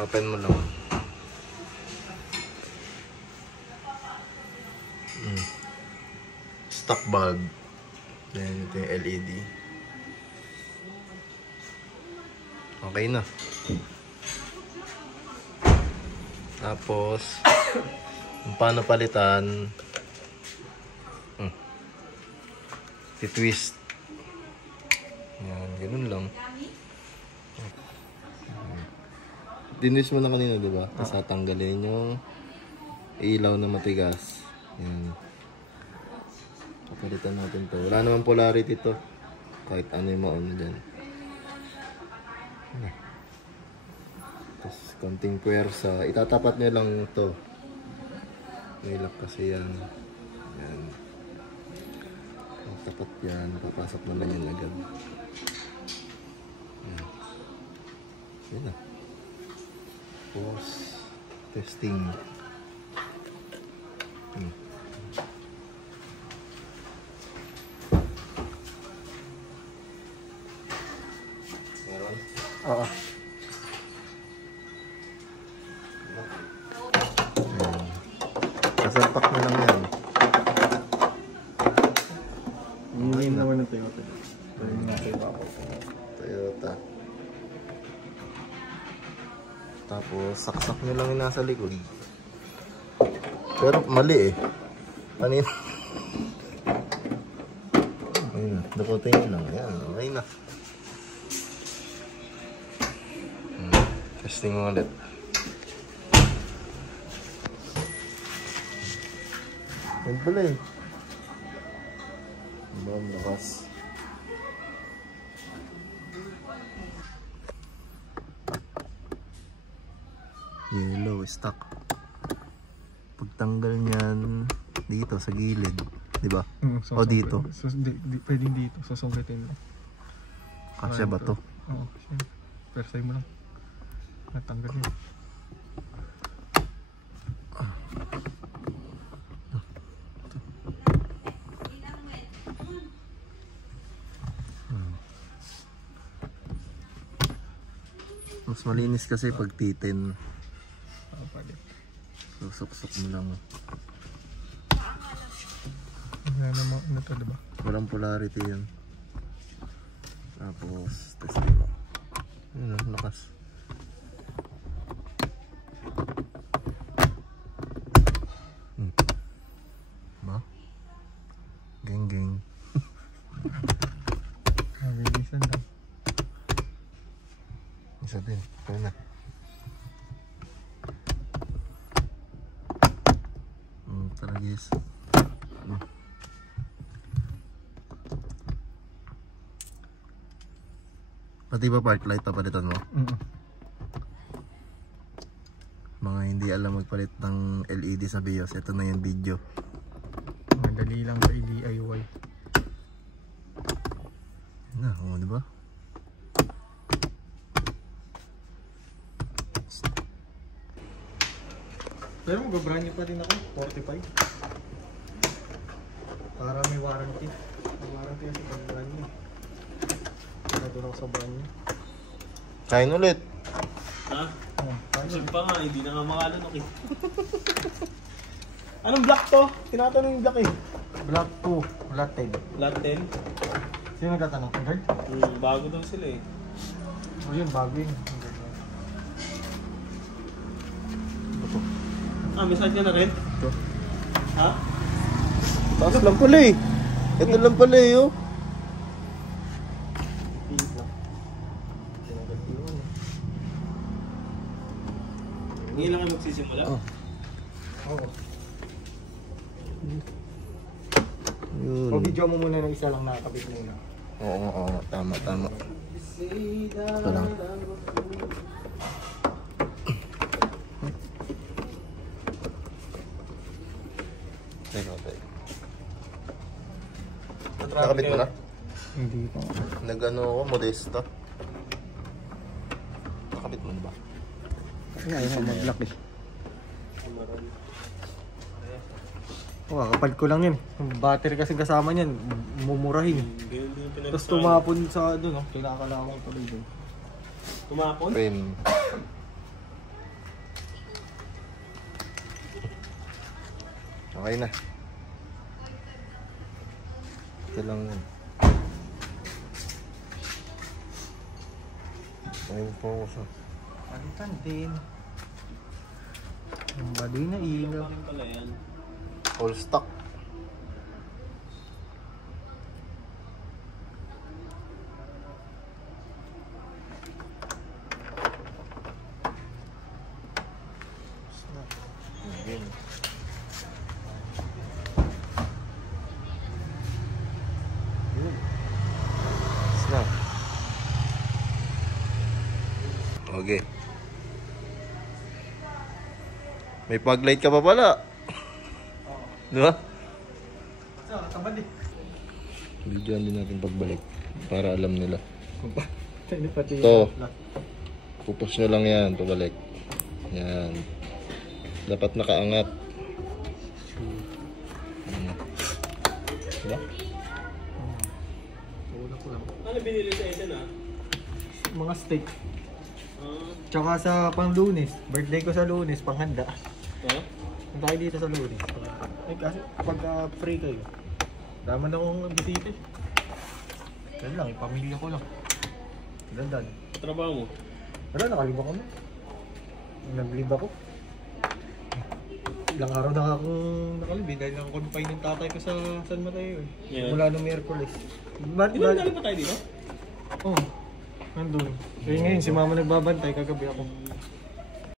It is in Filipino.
Open mo lang. Stock bulb. Then ito yung LED. Okay na. Tapos kung paano palitan, twist. Yan, ganun lang. Dinis mo na kanina, diba? Tapos tatanggalin yung ilaw na matigas. Yan. Papalitan natin to. Wala naman polarity to. Kahit ano yung maon dyan. Tapos konting puwersa. Itatapat nyo lang to. May lock kasi yan. Yan. Tapat yan. Papasok naman yan agad. Yan. Yan na. Pause. Testing. Meron? Oo. Kasalpak na lang yan. Hindi naman ng Toyota. Toyota. Tapos saksak nyo lang yung nasa likod. Pero mali eh. Panin. Ayun na. Dakotin nyo lang. Ayan. Okay na. Testing mo ulit. Yan pala eh. Ang lakas. Yellow, stock. Pagtanggal niyan dito sa gilid, di ba? O dito. Pwedeng dito, susugitin mo. Kasya ba to? Oo, kasi persay mo lang. Natanggal yun. Mas malinis kasi pag titin. Susok-sok mo lang. Wala naman, ano to, diba? Walang polarity yan. Tapos, testing mo. Yun ang lakas. Ba? Geng-geng. Bilisan lang. Isa din. Kaya na. Taragis. Pati ba park light papalitan mo? Mga hindi alam magpalit ng LED sa BIOS, ito na yung video. Madali lang sa DIY. Na, o diba? Pero mag-brand new pa din ako, 45. Para may warranty. May warranty kasi pag brand new. Kaya doon ako sa brand new. Kain ulit. Ha? Siyempre pa nga, hindi na nga makalunok eh. Anong black to? Tinatanong yung black eh. Black 2, Black 10. Black 10? Sino nagtatanong? Guard? Bago daw sila eh. O yun, bago yun. Ah, may side ka na rin? Ito. Ha? Taas lang pala eh. Ito lang pala eh oh. Ngayon lang kayo magsisimula? Oh. Oo. Yun. O video mo muna ng isa lang nakakabit muna. Oo, tama. Ito lang. Okay. Nakabit mo na? Hindi pa. Nag-ano ako, modesta. Nakabit mo na ba? Kasi ayaw mo mag-lock eh. Kapal ko lang yun. Yung battery kasi kasama niyan, mumurahin. Tapos tumapon sa doon, no? Kailangan tuloy doon. Tumapon? Frame. Okay na. Ito lang yun. Ayun po ako sa... Palitan din. Ang bali na ilaw. Ano pala yan? All stock. Again. Yun. Snap. Okay. May pag-light ka pa pala. Di ba? So, tamad eh. Videoan din natin pagbalik para alam nila. Hindi pati Ito. Pupus nyo lang yan, pabalik. Yan. Dapat nakaangat. Diba? Wala ko lang. Ano binili sa Eden ah? Mga steak. Ah, Tsaka sa pang Lunes. Birthday ko sa Lunes, panghanda. ha? Punta kayo dito sa Lunes. Ay kasi pag free kayo. Dama na akong bisita eh. Yan lang, pamilya ko lang. Dandan. Trabaho mo? Wala, nakaliba ko na. Nagliba ko. Ilang araw na akong nakalibi dahil lang confine ng tatay ko sa San Mateo eh. Yeah. Mula nung Miyerkules. Di ba nagaling pa tayo dito? Oo. Nandun. Kaya ngayon si mama nagbabantay, kagabi ako.